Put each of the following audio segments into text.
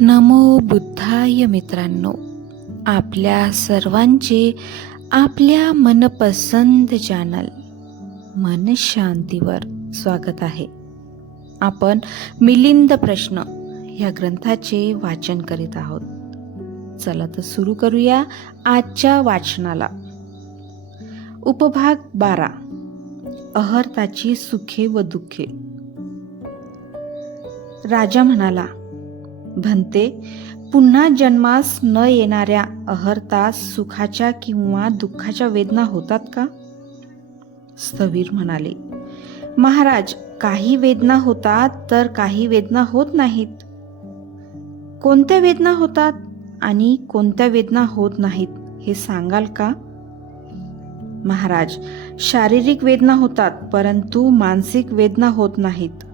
नमो बुद्धाय मित्रांनो. आपल्या सर्वांचे आपल्या मनपसंत चॅनल मन शांतीवर स्वागत आहे. आपण मिलिंद प्रश्न या ग्रंथाचे वाचन करीत आहोत. चला तर सुरू करूया आजच्या वाचनाला. उपभाग बारा. अहर्ताची सुखे व दुःखे. राजा म्हणाला म्हणते पुन्हा जन्मास न येणाऱ्या अहर्तास सुखाच्या किंवा दुःखाच्या वेदना होतात का? स्थवीर म्हणाले महाराज काही वेदना होतात तर काही वेदना होत नाहीत. कोणत्या वेदना होतात आणि कोणत्या वेदना होत नाहीत हे सांगाल का? महाराज शारीरिक वेदना होतात परंतु मानसिक वेदना होत नाहीत.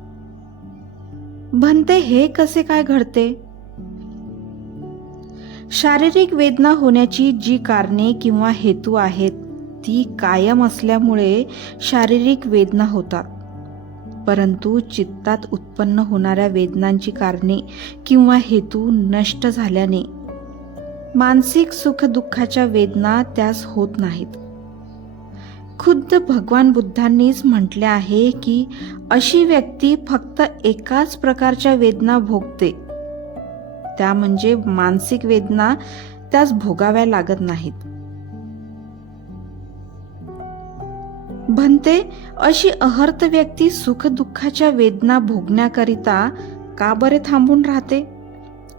म्हणते हे कसे काय घडते? शारीरिक वेदना होण्याची जी कारणे किंवा हेतू आहेत ती कायम असल्यामुळे शारीरिक वेदना होतात. परंतु चित्तात उत्पन्न होणाऱ्या वेदनांची कारणे किंवा हेतू नष्ट झाल्याने मानसिक सुखदुःखाच्या वेदना त्यास होत नाहीत. खुद्द भगवान बुद्धांनीच म्हटले आहे की अशी व्यक्ती फक्त एकाच प्रकारच्या वेदना भोगते. त्या म्हणजे मानसिक वेदना त्यास भोगाव्या लागत नाहीत. भंते अशी अहर्त व्यक्ती सुख दुःखाच्या वेदना भोगण्याकरिता का बरे थांबून राहते?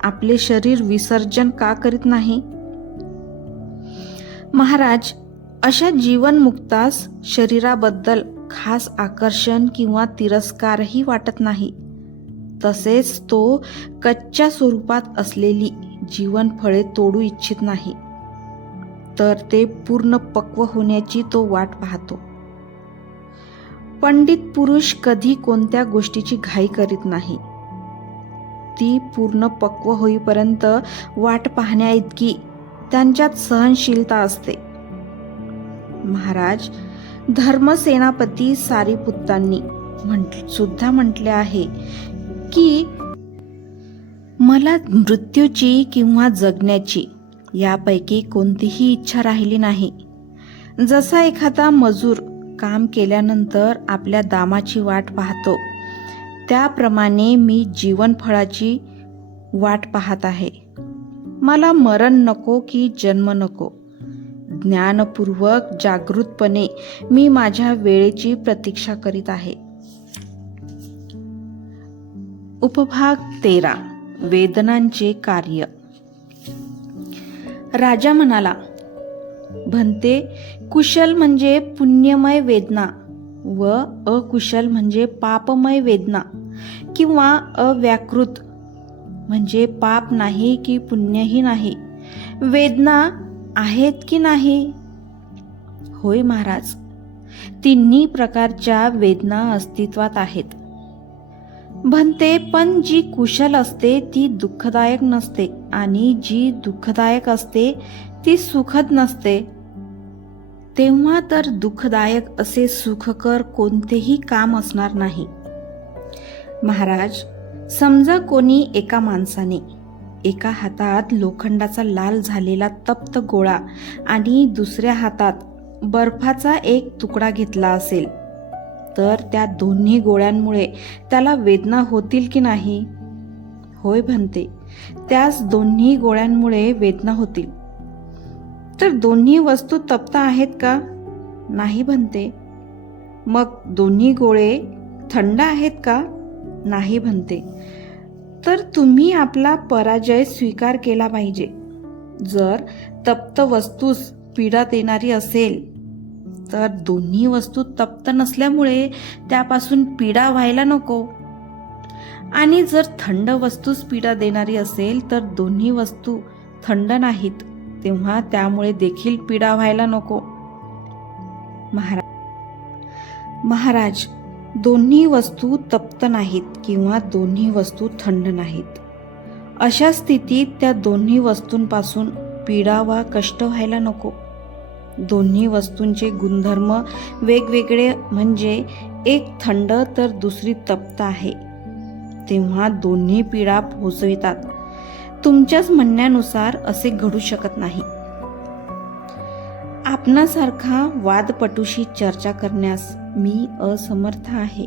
आपले शरीर विसर्जन का करीत नाही? महाराज अशा जीवनमुक्तास शरीराबद्दल खास आकर्षण किंवा तिरस्कारही वाटत नाही. तसेच तो कच्च्या स्वरूपात असलेली जीवन फळे तोडू इच्छित नाही. तर ते पूर्ण पक्व होण्याची तो वाट पाहतो. पंडित पुरुष कधी कोणत्या गोष्टीची घाई करीत नाही. ती पूर्ण पक्व होईपर्यंत वाट पाहण्याइतकी त्यांच्यात सहनशीलता असते. महाराज धर्मसेनापती सारीपुत्तांनी म्हंट सुद्धा म्हटले आहे की मला मृत्यूची किंवा जगण्याची यापैकी कोणतीही इच्छा राहिली नाही. जसा एखादा मजूर काम केल्यानंतर आपल्या दामाची वाट पाहतो त्याप्रमाणे मी जीवनफळाची वाट पाहत आहे. मला मरण नको की जन्म नको. ज्ञानपूर्वक जागृतपणे मी माझ्या वेळेची प्रतीक्षा करीत आहे. उपभाग तेरा. वेदनांचे कार्य. राजा म्हणाला भंते कुशल म्हणजे पुण्यमय वेदना व अकुशल म्हणजे पापमय वेदना किंवा अव्याकृत म्हणजे पाप नाही की पुण्यही नाही. वेदना आहेत की नाही? होय महाराज तिन्ही प्रकारच्या वेदना अस्तित्वात आहेत. म्हणते पण जी कुशल असते ती दुःखदायक नसते आणि जी दुःखदायक असते ती सुखद नसते. तेव्हा तर दुःखदायक असे सुखकर कोणतेही काम असणार नाही. महाराज समजा कोणी एका माणसाने एका हातात लोखंडाचा लाल झालेला तप्त गोळा आणि दुसऱ्या हातात बर्फाचा एक तुकडा घेतला असेल. तर त्या दोन्ही गोळ्यांमुळे त्याला वेदना होतील की नाही? होय म्हणते त्यास दोन्ही गोळ्यांमुळे वेदना होतील. तर दोन्ही वस्तू तप्त आहेत का? नाही म्हणते मग दोन्ही गोळे थंड आहेत का? नाही म्हणते तर तुम्ही आपला पराजय स्वीकार केला पाहिजे. जर तप्त वस्तूस पीडा देणारी असेल तर दोन्ही वस्तू तप्त नसल्यामुळे त्यापासून पीडा व्हायला नको. आणि जर थंड वस्तूस पीडा देणारी असेल तर दोन्ही वस्तू थंड नाहीत तेव्हा त्यामुळे देखील पीडा व्हायला नको. महाराज महाराज दोन्ही वस्तू तप्त नाहीत किंवा दोन्ही वस्तू थंड नाहीत. अशा स्थितीत त्या दोन्ही वस्तूंपासून पीडा वा कष्ट व्हायला नको. दोन्ही वस्तूंचे गुणधर्म वेगवेगळे म्हणजे एक थंड तर दुसरी तप्त आहे. तेव्हा दोन्ही पीडा पोचवितात तुमच्याच म्हणण्यानुसार असे घडू शकत नाही. आपणासारखा वादपटूशी चर्चा करण्यास मी असमर्थ आहे.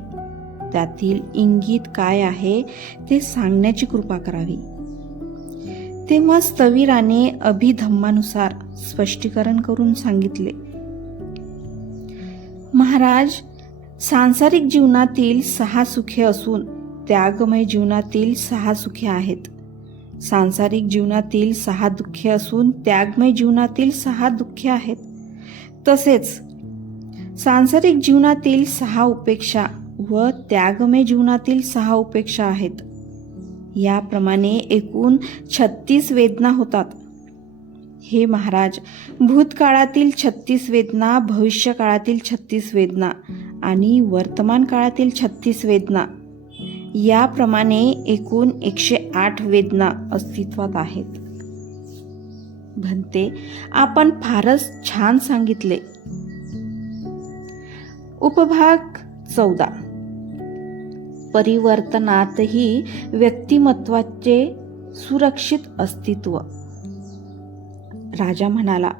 त्यातील इंगित काय आहे ते सांगण्याची कृपा करावी. तेव्हा स्थविराने अभिधम्मानुसार स्पष्टीकरण करून सांगितले. महाराज सांसारिक जीवनातील सहा सुखे असून त्यागमय जीवनातील सहा सुखे आहेत. सांसारिक जीवनातील सहा दुःखे असून त्यागमय जीवनातील सहा दुःखे आहेत. तसेच सांसारिक जीवनातील सहा उपेक्षा व त्यागमय जीवनातील सहा उपेक्षा आहेत. याप्रमाणे एकूण छत्तीस वेदना होतात. हे महाराज भूतकाळातील छत्तीस वेदना भविष्यकाळातील छत्तीस वेदना आणि वर्तमान काळातील छत्तीस वेदना याप्रमाणे एकूण एकशे आठ वेदना अस्तित्वात आहेत. भंते आपण फारच छान सांगितले. उपभाग चौदा. परिवर्तनातही व्यक्तिमत्वाचे सुरक्षित अस्तित्व. राजा म्हणाला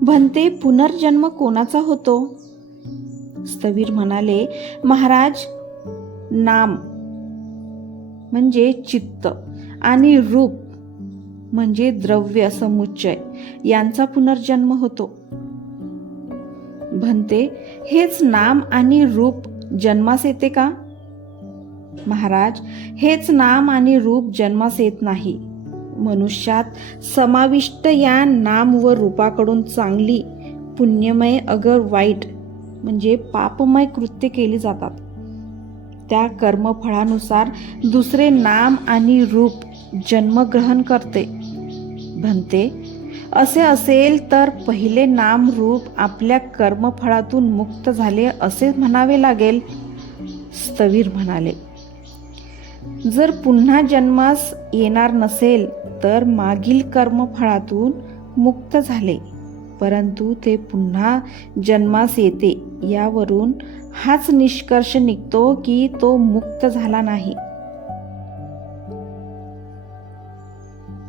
भंते पुनर्जन्म कोणाचा होतो? स्थवीर म्हणाले महाराज नाम म्हणजे चित्त आणि रूप म्हणजे द्रव्य समुच्चय यांचा पुनर्जन्म होतो. भंते हेच नाम आणि रूप जन्मास येते का? महाराज हेच नाम आणि रूप जन्मास येत नाही. मनुष्यात समाविष्ट या नाम व रूपाकडून चांगली पुण्यमय अगर वाईट म्हणजे पापमय कृत्य केली जातात. त्या कर्मफळानुसार दुसरे नाम आणि रूप जन्मग्रहण करते. म्हणते असे असेल तर पहिले नाम रूप आपल्या कर्मफळातून मुक्त झाले असे म्हणावे लागेल स्थवीर म्हणाले. जर पुन्हा जन्मास येणार नसेल तर मागील कर्मफळातून मुक्त झाले परंतु ते पुन्हा जन्मास येते. यावरून हाच निष्कर्ष निघतो की तो मुक्त झाला नाही.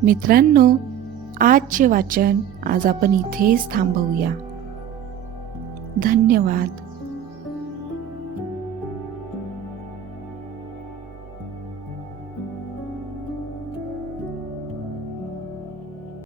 मित्रांनो आजचे वाचन आज आपण इथेच थांबवूया. धन्यवाद.